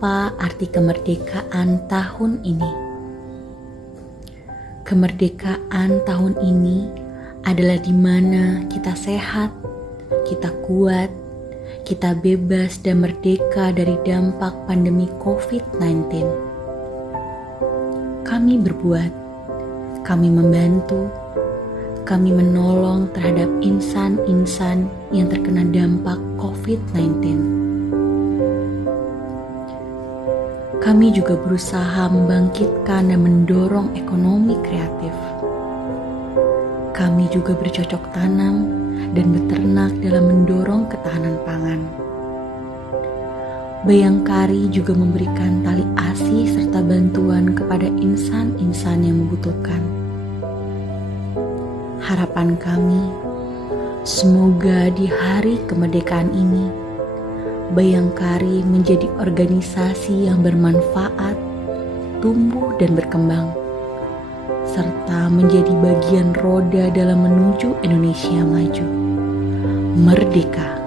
Apa arti kemerdekaan tahun ini? Kemerdekaan tahun ini adalah di mana kita sehat, kita kuat, kita bebas dan merdeka dari dampak pandemi COVID-19. Kami berbuat, kami membantu, kami menolong terhadap insan-insan yang terkena dampak COVID-19. Kami juga berusaha membangkitkan dan mendorong ekonomi kreatif. Kami juga bercocok tanam dan beternak dalam mendorong ketahanan pangan. Bayangkari juga memberikan tali asi serta bantuan kepada insan-insan yang membutuhkan. Harapan kami, semoga di hari kemerdekaan ini, Bayangkari menjadi organisasi yang bermanfaat, tumbuh dan berkembang, serta menjadi bagian roda dalam menuju Indonesia maju, merdeka.